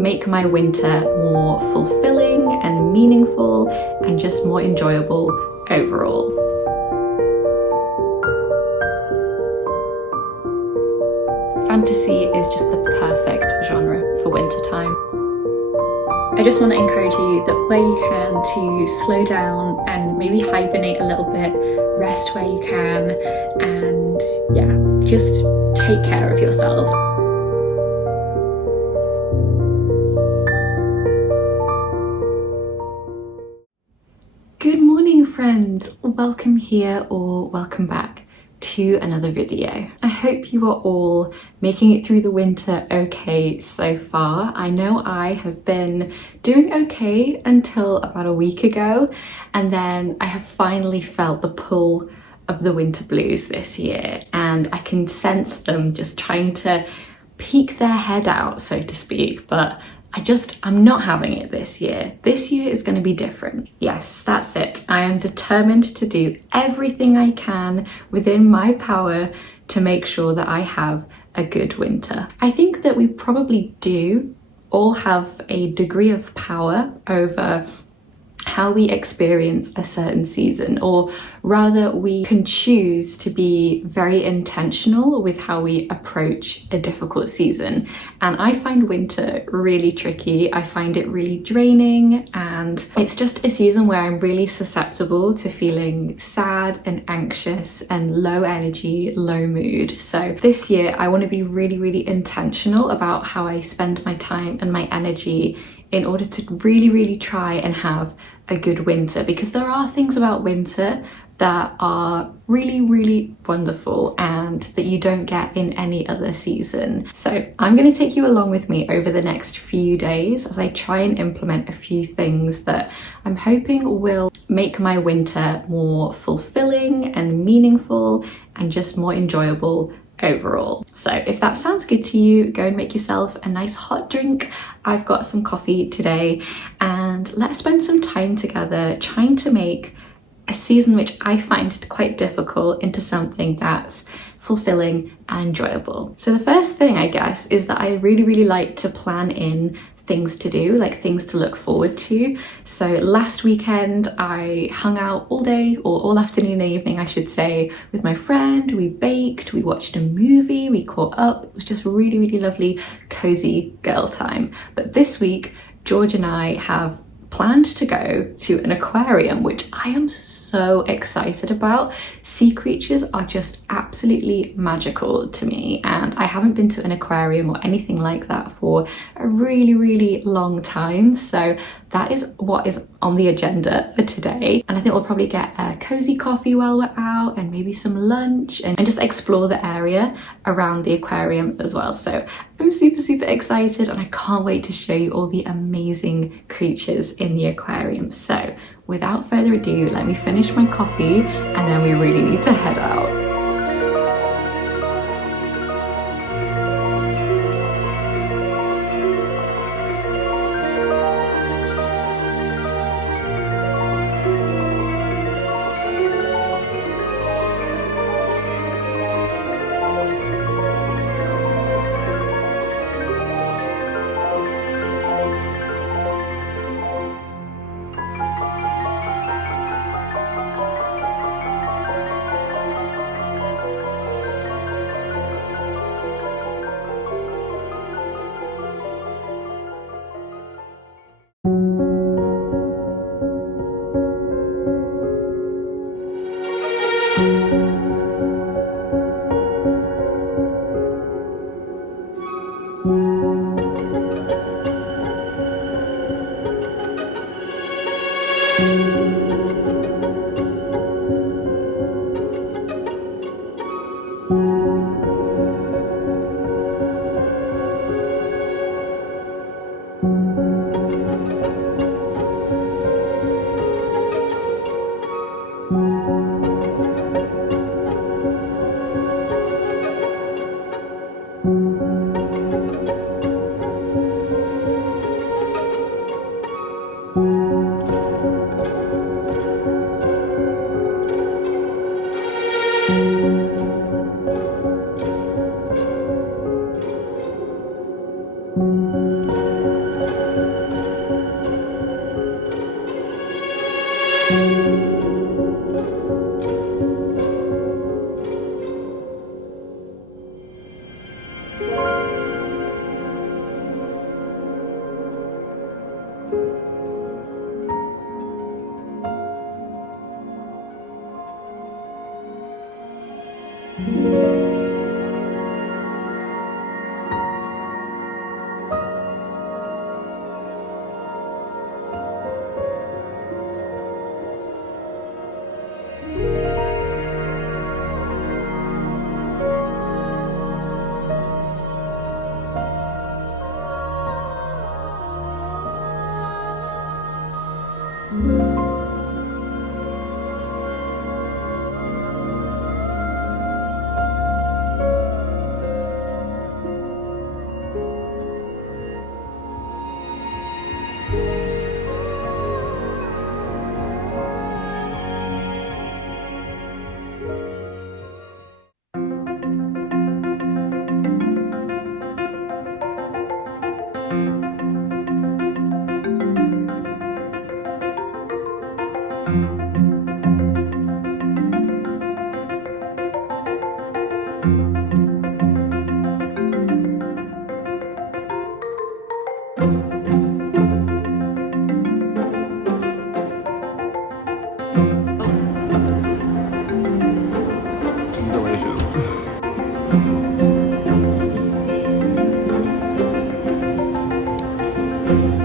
make my winter more fulfilling and meaningful and just more enjoyable overall. Fantasy is just the perfect genre for wintertime. I just want to encourage you that where you can to slow down and maybe hibernate a little bit, rest where you can, and yeah, just take care of yourselves. Good morning, friends. Welcome here or welcome back to another video. I hope you are all making it through the winter okay so far. I know I have been doing okay until about a week ago, and then I have finally felt the pull of the winter blues this year, and I can sense them just trying to peek their head out, so to speak, but I'm not having it this year. This year is going to be different. Yes, that's it. I am determined to do everything I can within my power to make sure that I have a good winter. I think that we probably do all have a degree of power over how we experience a certain season, or rather we can choose to be very intentional with how we approach a difficult season. And I find winter really tricky. I find it really draining, and it's just a season where I'm really susceptible to feeling sad and anxious and low energy, low mood. So this year I want to be really intentional about how I spend my time and my energy in order to really try and have a good winter, because there are things about winter that are really wonderful and that you don't get in any other season. So I'm going to take you along with me over the next few days as I try and implement a few things that I'm hoping will make my winter more fulfilling and meaningful and just more enjoyable overall. So if that sounds good to you, go and make yourself a nice hot drink. I've got some coffee today, and let's spend some time together trying to make a season which I find quite difficult into something that's fulfilling and enjoyable. So the first thing, I guess, is that I really like to plan in things to do, like things to look forward to. So last weekend I hung out all day, or all afternoon and evening I should say, with my friend. We baked, we watched a movie, we caught up. It was just really lovely cozy girl time. But this week George and I have planned to go to an aquarium, which I am so excited about. Sea creatures are just absolutely magical to me, and I haven't been to an aquarium or anything like that for a really long time. So that is what is on the agenda for today, and I think we'll probably get a cozy coffee while we're out, and maybe some lunch, and just explore the area around the aquarium as well. So I'm super excited, and I can't wait to show you all the amazing creatures in the aquarium. So without further ado, let me finish my coffee, and then we really need to head out.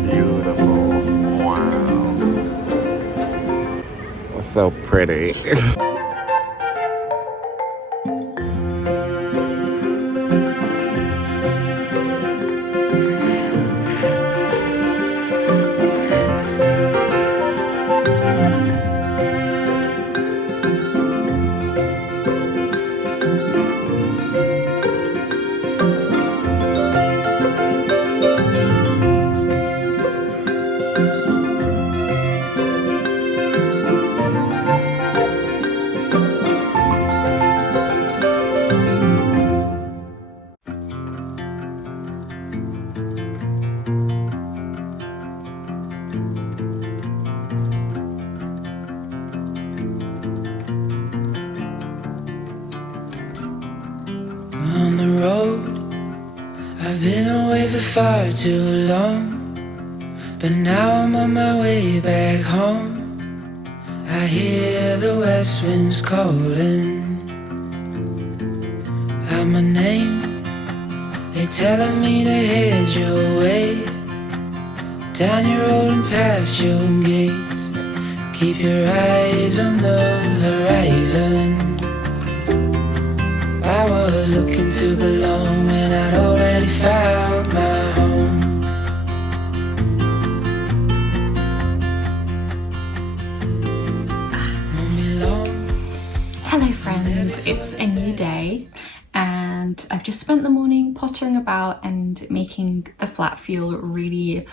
Beautiful. Wow. So pretty. On the road, I've been away for far too long, but now I'm on my way back home. I hear the west winds calling out my name. They're telling me to head your way, down your road and past your gates. Keep your eyes on the horizon. I was looking to belong when I'd already found my home. Won't be long. Hello friends, it's a new day and I've just spent the morning pottering about and making the flat feel really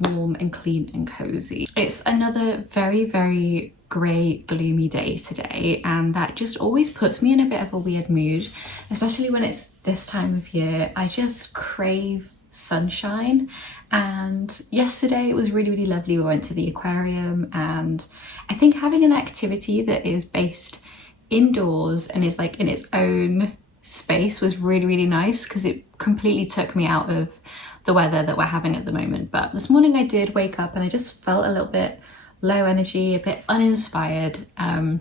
warm and clean and cozy. It's another very grey, gloomy day today, and that just always puts me in a bit of a weird mood, especially when it's this time of year. I just crave sunshine, and yesterday it was really lovely. We went to the aquarium, and I think having an activity that is based indoors and is like in its own space was really nice, because it completely took me out of the weather that we're having at the moment. But this morning I did wake up and I just felt a little bit low energy, a bit uninspired, and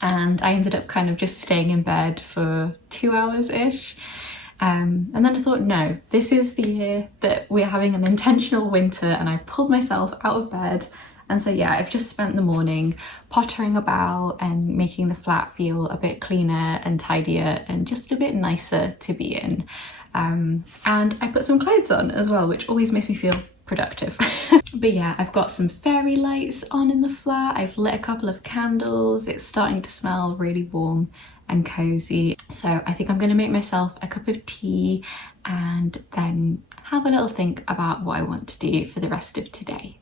I ended up kind of just staying in bed for 2 hours ish, and then I thought, no, this is the year that we're having an intentional winter, and I pulled myself out of bed. And so yeah, I've just spent the morning pottering about and making the flat feel a bit cleaner and tidier and just a bit nicer to be in. And I put some clothes on as well, which always makes me feel productive. But yeah, I've got some fairy lights on in the flat. I've lit a couple of candles. It's starting to smell really warm and cozy. So I think I'm going to make myself a cup of tea and then have a little think about what I want to do for the rest of today.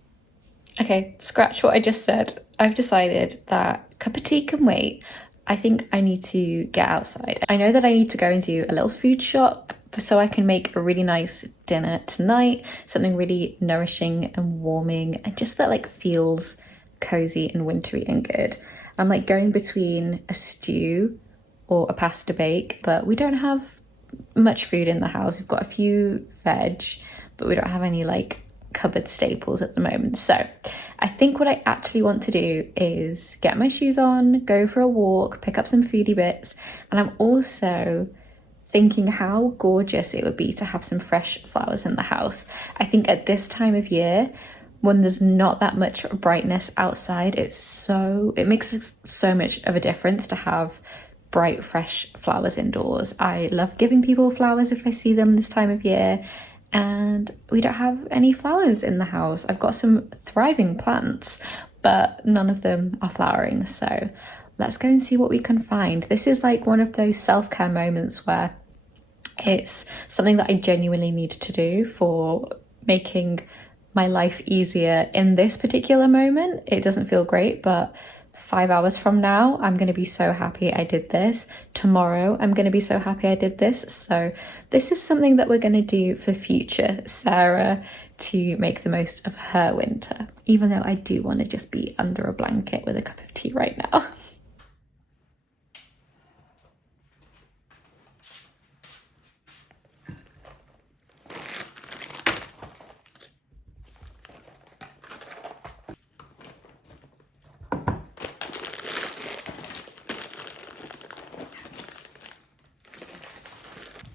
Okay, scratch what I just said. I've decided that cup of tea can wait. I think I need to get outside. I know that I need to go and do a little food shop so I can make a really nice dinner tonight, something really nourishing and warming and just that like feels cozy and wintry and good. I'm like going between a stew or a pasta bake, but we don't have much food in the house. We've got a few veg, but we don't have any like cupboard staples at the moment. So I think what I actually want to do is get my shoes on, go for a walk, pick up some foodie bits, and I'm also thinking how gorgeous it would be to have some fresh flowers in the house. I think at this time of year, when there's not that much brightness outside, it makes so much of a difference to have bright, fresh flowers indoors. I love giving people flowers if I see them this time of year, and we don't have any flowers in the house. I've got some thriving plants, but none of them are flowering. So let's go and see what we can find. This is like one of those self-care moments where it's something that I genuinely need to do for making my life easier in this particular moment. It doesn't feel great, but 5 hours from now, I'm going to be so happy I did this. Tomorrow, I'm going to be so happy I did this. So this is something that we're going to do for future Sarah to make the most of her winter, even though I do want to just be under a blanket with a cup of tea right now.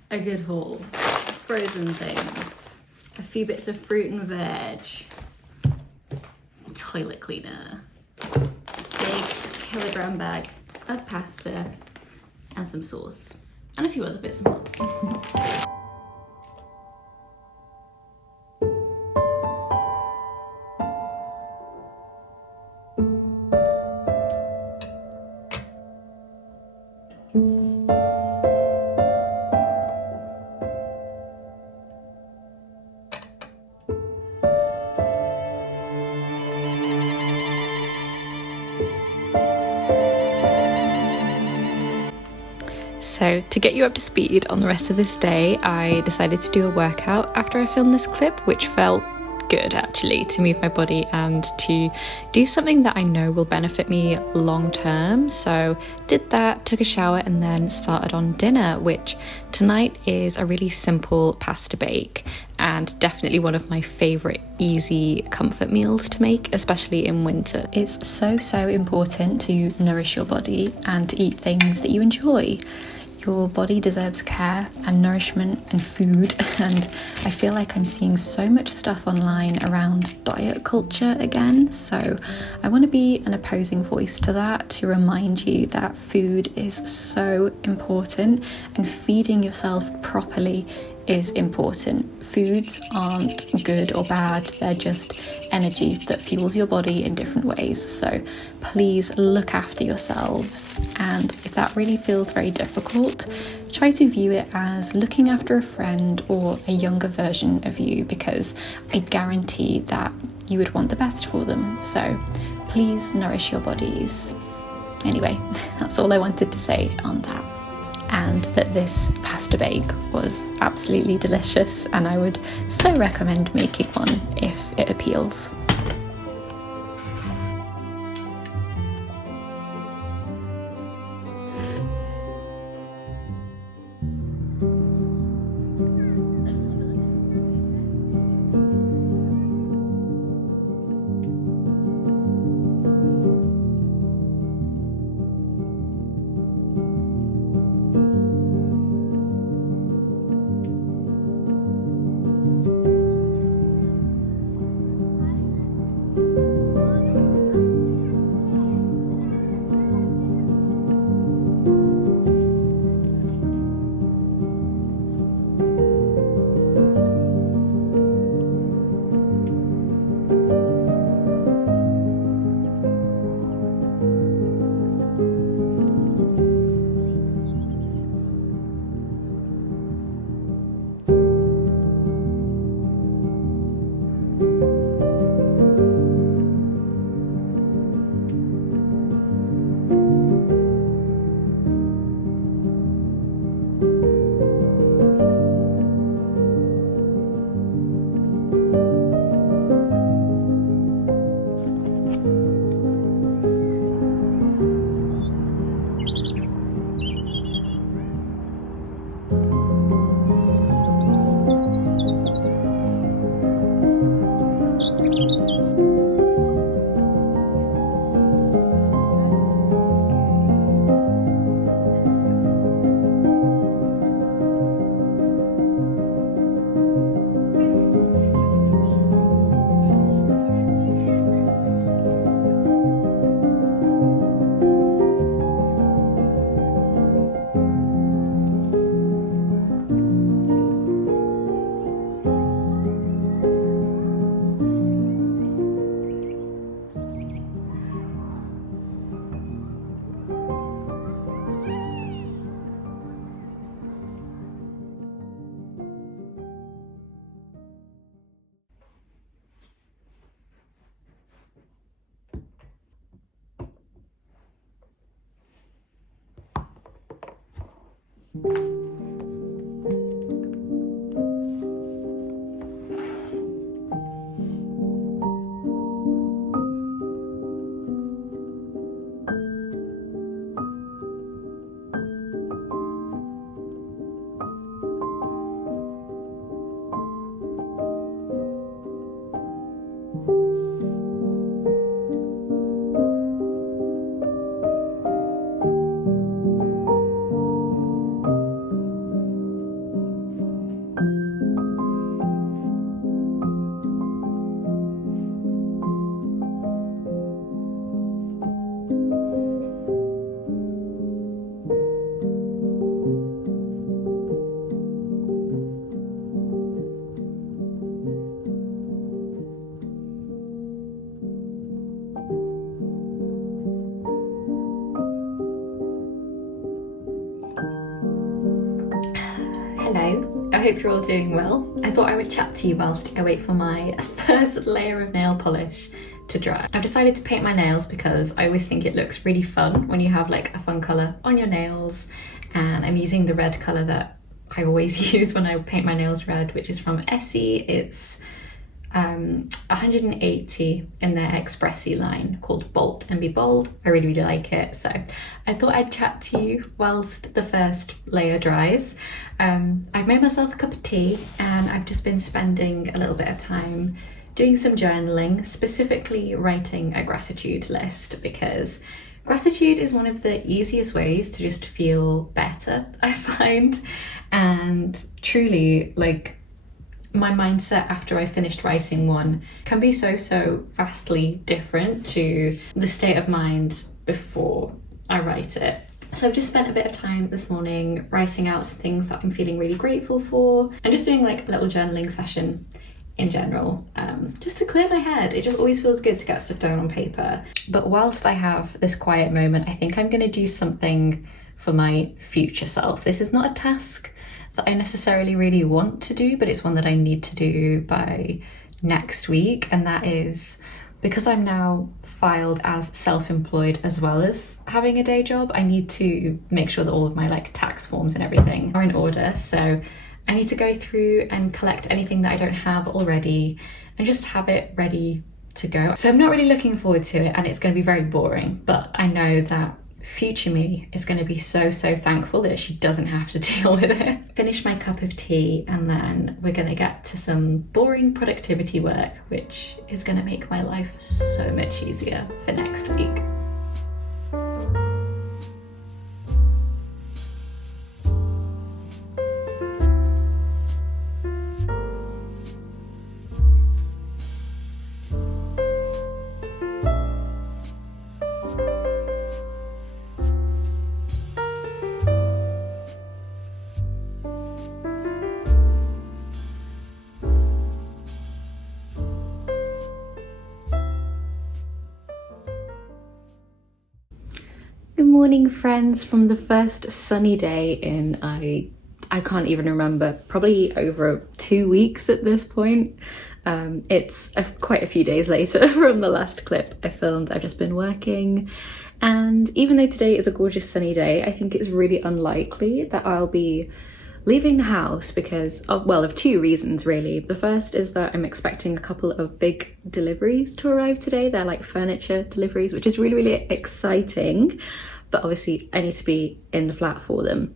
a good haul. Frozen things, a few bits of fruit and veg, toilet cleaner, big kilogram bag of pasta, and some sauce, and a few other bits and bobs. So to get you up to speed on the rest of this day, I decided to do a workout after I filmed this clip, which felt good actually, to move my body and to do something that I know will benefit me long term. So did that, took a shower, and then started on dinner, which tonight is a really simple pasta bake and definitely one of my favourite easy comfort meals to make, especially in winter. It's so important to nourish your body and to eat things that you enjoy. Your body deserves care and nourishment and food, and I feel like I'm seeing so much stuff online around diet culture again, so I want to be an opposing voice to that, to remind you that food is so important and feeding yourself properly is important. Foods aren't good or bad, they're just energy that fuels your body in different ways. So please look after yourselves. And if that really feels very difficult, try to view it as looking after a friend or a younger version of you, because I guarantee that you would want the best for them. So please nourish your bodies. Anyway, that's all I wanted to say on that. And that this pasta bake was absolutely delicious, and I would so recommend making one if it appeals. Hello, I hope you're all doing well. I thought I would chat to you whilst I wait for my first layer of nail polish to dry. I've decided to paint my nails because I always think it looks really fun when you have like a fun colour on your nails, and I'm using the red colour that I always use when I paint my nails red, which is from Essie. It's 180 in their Expressi line called Bolt and Be Bold. I really like it, so I thought I'd chat to you whilst the first layer dries. I've made myself a cup of tea and I've just been spending a little bit of time doing some journaling, specifically writing a gratitude list, because gratitude is one of the easiest ways to just feel better, I find. And truly, like, my mindset after I finished writing one can be so vastly different to the state of mind before I write it. So I've just spent a bit of time this morning writing out some things that I'm feeling really grateful for, and just doing like a little journaling session in general, just to clear my head. It just always feels good to get stuff down on paper. But whilst I have this quiet moment, I think I'm going to do something for my future self. This is not a task that I necessarily really want to do, but it's one that I need to do by next week, and that is because I'm now filed as self-employed as well as having a day job. I need to make sure that all of my like tax forms and everything are in order, so I need to go through and collect anything that I don't have already and just have it ready to go. So I'm not really looking forward to it, and it's going to be very boring, but I know that future me is going to be so thankful that she doesn't have to deal with it. Finish my cup of tea and then we're going to get to some boring productivity work, which is going to make my life so much easier for next week. Good morning, friends, from the first sunny day in I can't even remember, probably over 2 weeks at this point. It's quite a few days later from the last clip I filmed. I've just been working, and even though today is a gorgeous sunny day, I think it's really unlikely that I'll be leaving the house because of two reasons really. The first is that I'm expecting a couple of big deliveries to arrive today. They're like furniture deliveries, which is really exciting, but obviously I need to be in the flat for them.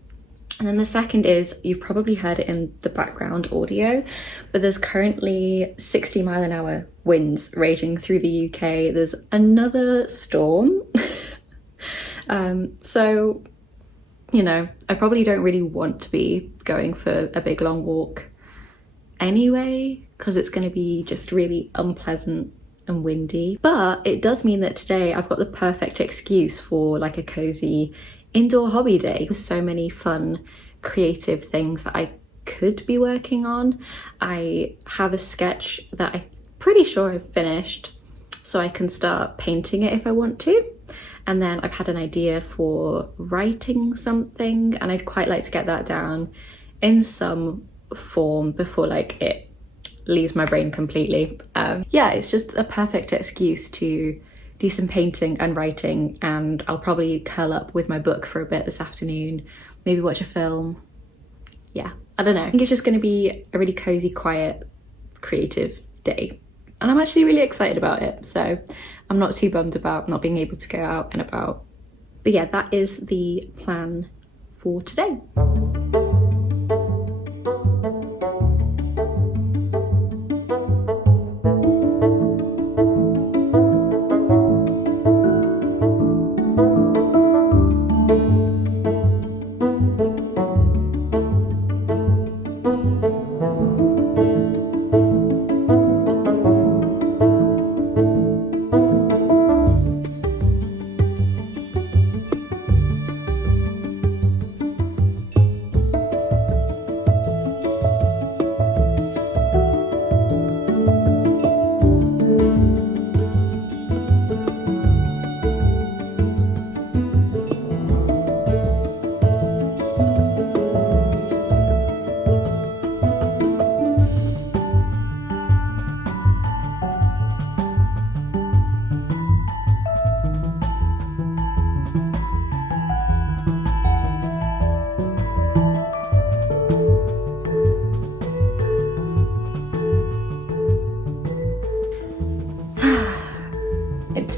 And then the second is, you've probably heard it in the background audio, but there's currently 60-mile-an-hour winds raging through the UK. There's another storm. So, you know, I probably don't really want to be going for a big long walk anyway, because it's going to be just really unpleasant and windy. But it does mean that today I've got the perfect excuse for like a cozy indoor hobby day with so many fun, creative things that I could be working on. I have a sketch that I'm pretty sure I've finished, so I can start painting it if I want to. And then I've had an idea for writing something, and I'd quite like to get that down in some form before like it leaves my brain completely. Yeah, it's just a perfect excuse to do some painting and writing, and I'll probably curl up with my book for a bit this afternoon, maybe watch a film. Yeah, I don't know. I think it's just going to be a really cozy, quiet, creative day. And I'm actually really excited about it, so I'm not too bummed about not being able to go out and about. But yeah, that is the plan for today.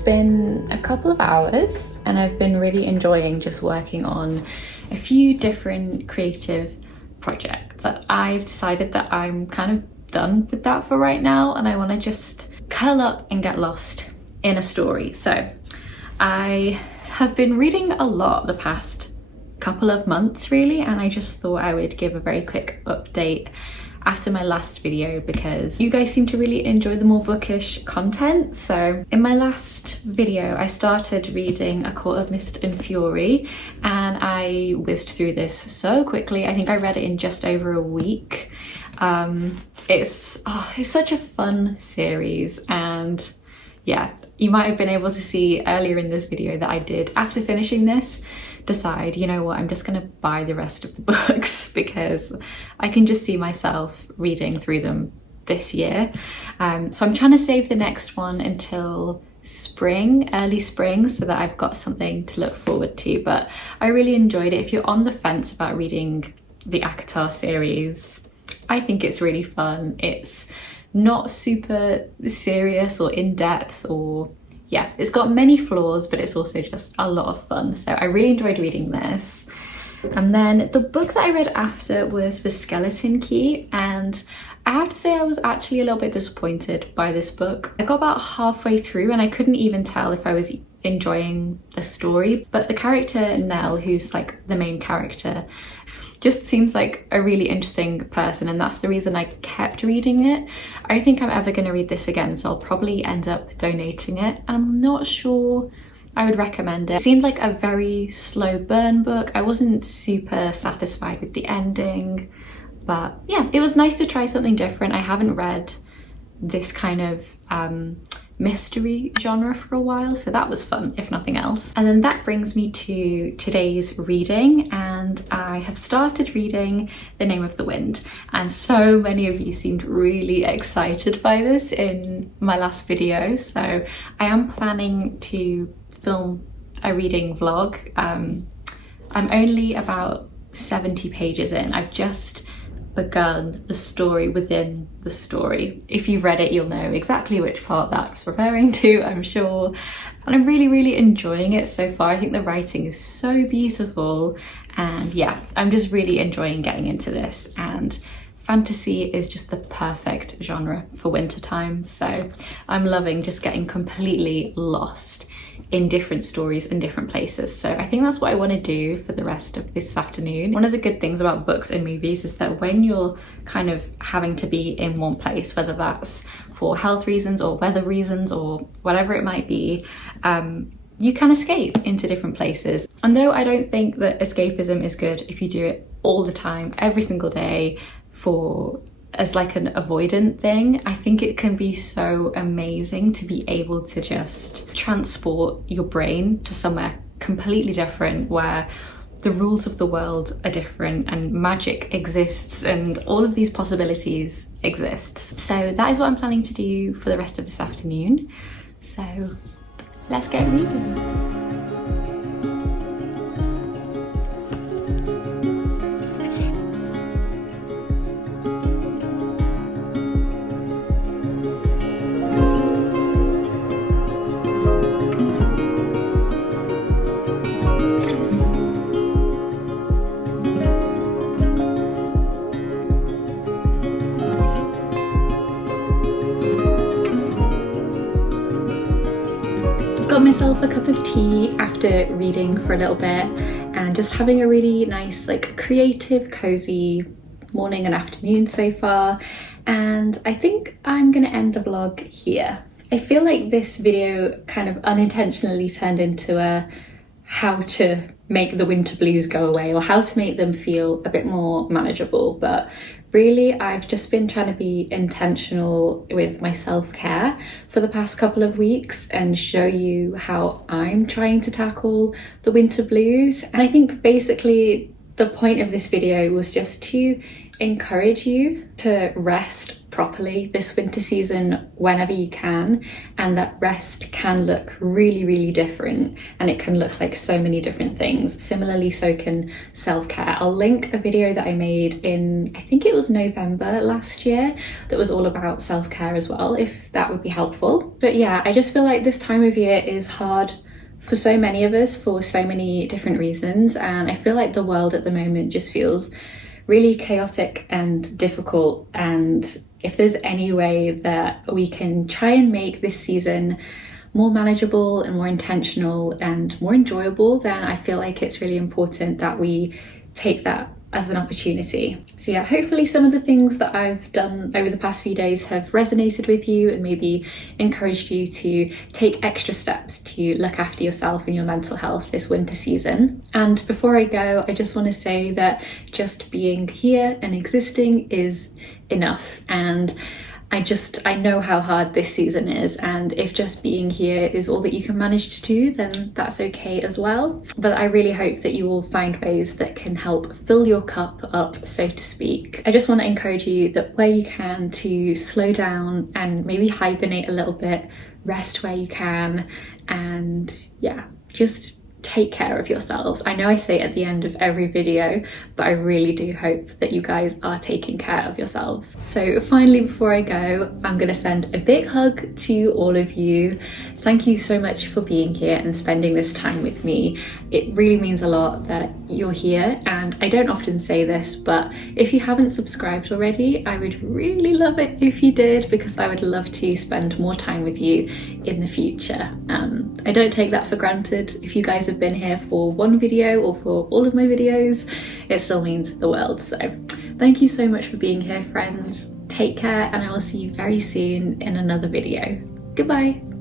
been a couple of hours and I've been really enjoying just working on a few different creative projects. But I've decided that I'm kind of done with that for right now and I want to just curl up and get lost in a story. So I have been reading a lot the past couple of months really, and I just thought I would give a very quick update after my last video because you guys seem to really enjoy the more bookish content. So in my last video I started reading A Court of Mist and Fury and I whizzed through this so quickly. I think I read it in just over a week. It's such a fun series, and yeah, you might have been able to see earlier in this video that I did, after finishing this, decide, you know what, I'm just gonna buy the rest of the books because I can just see myself reading through them this year. So I'm trying to save the next one until spring, early spring, so that I've got something to look forward to. But I really enjoyed it. If you're on the fence about reading the ACOTAR series, I think it's really fun. It's not super serious or in-depth, or yeah, it's got many flaws, but it's also just a lot of fun. So I really enjoyed reading this. And then the book that I read after was The Skeleton Key, and I have to say I was actually a little bit disappointed by this book. I got about halfway through and I couldn't even tell if I was enjoying the story, but the character Nell, who's like the main character, just seems like a really interesting person, and that's the reason I kept reading it. I don't think I'm ever going to read this again, so I'll probably end up donating it, and I'm not sure I would recommend it. It seemed like a very slow burn book. I wasn't super satisfied with the ending, but yeah, it was nice to try something different. I haven't read this kind of mystery genre for a while, so that was fun, if nothing else. And then that brings me to today's reading, and I have started reading The Name of the Wind, and so many of you seemed really excited by this in my last video, so I am planning to film a reading vlog. I'm only about 70 pages in. I've just begun the story within the story. If you've read it, you'll know exactly which part that's referring to, I'm sure. And I'm really enjoying it so far. I think the writing is so beautiful, and yeah, I'm just really enjoying getting into this. And fantasy is just the perfect genre for winter time, so I'm loving just getting completely lost in different stories and different places. So I think that's what I want to do for the rest of this afternoon. One of the good things about books and movies is that when you're kind of having to be in one place, whether that's for health reasons or weather reasons or whatever it might be, you can escape into different places. And though I don't think that escapism is good if you do it all the time, every single day, as like an avoidant thing, I think it can be so amazing to be able to just transport your brain to somewhere completely different where the rules of the world are different and magic exists and all of these possibilities exist. So that is what I'm planning to do for the rest of this afternoon. So let's get reading. Got myself a cup of tea after reading for a little bit and just having a really nice, like, creative, cozy morning and afternoon so far, and I think I'm gonna end the vlog here. I feel like this video kind of unintentionally turned into a how to make the winter blues go away or how to make them feel a bit more manageable, but really I've just been trying to be intentional with my self-care for the past couple of weeks and show you how I'm trying to tackle the winter blues. And I think basically The point of this video was just to encourage you to rest properly this winter season whenever you can, and that rest can look really different, and it can look like so many different things. Similarly, so can self-care. I'll link a video that I made in, I think it was November last year, that was all about self-care as well, if that would be helpful. But yeah, I just feel like this time of year is hard for so many of us for so many different reasons, and I feel like the world at the moment just feels really chaotic and difficult, and if there's any way that we can try and make this season more manageable and more intentional and more enjoyable, then I feel like it's really important that we take that as an opportunity. So yeah, hopefully some of the things that I've done over the past few days have resonated with you and maybe encouraged you to take extra steps to look after yourself and your mental health this winter season. And before I go, I just want to say that just being here and existing is enough, and I know how hard this season is, and if just being here is all that you can manage to do, then that's okay as well. But I really hope that you will find ways that can help fill your cup up, so to speak. I just want to encourage you that where you can to slow down and maybe hibernate a little bit, rest where you can, and yeah, just take care of yourselves. I know I say it at the end of every video, but I really do hope that you guys are taking care of yourselves. So finally, before I go, I'm gonna send a big hug to all of you. Thank you so much for being here and spending this time with me. It really means a lot that you're here, and I don't often say this, but if you haven't subscribed already, I would really love it if you did, because I would love to spend more time with you in the future. I don't take that for granted. If you guys have been here for one video or for all of my videos, it still means the world. So thank you so much for being here, friends. Take care, and I will see you very soon in another video. Goodbye.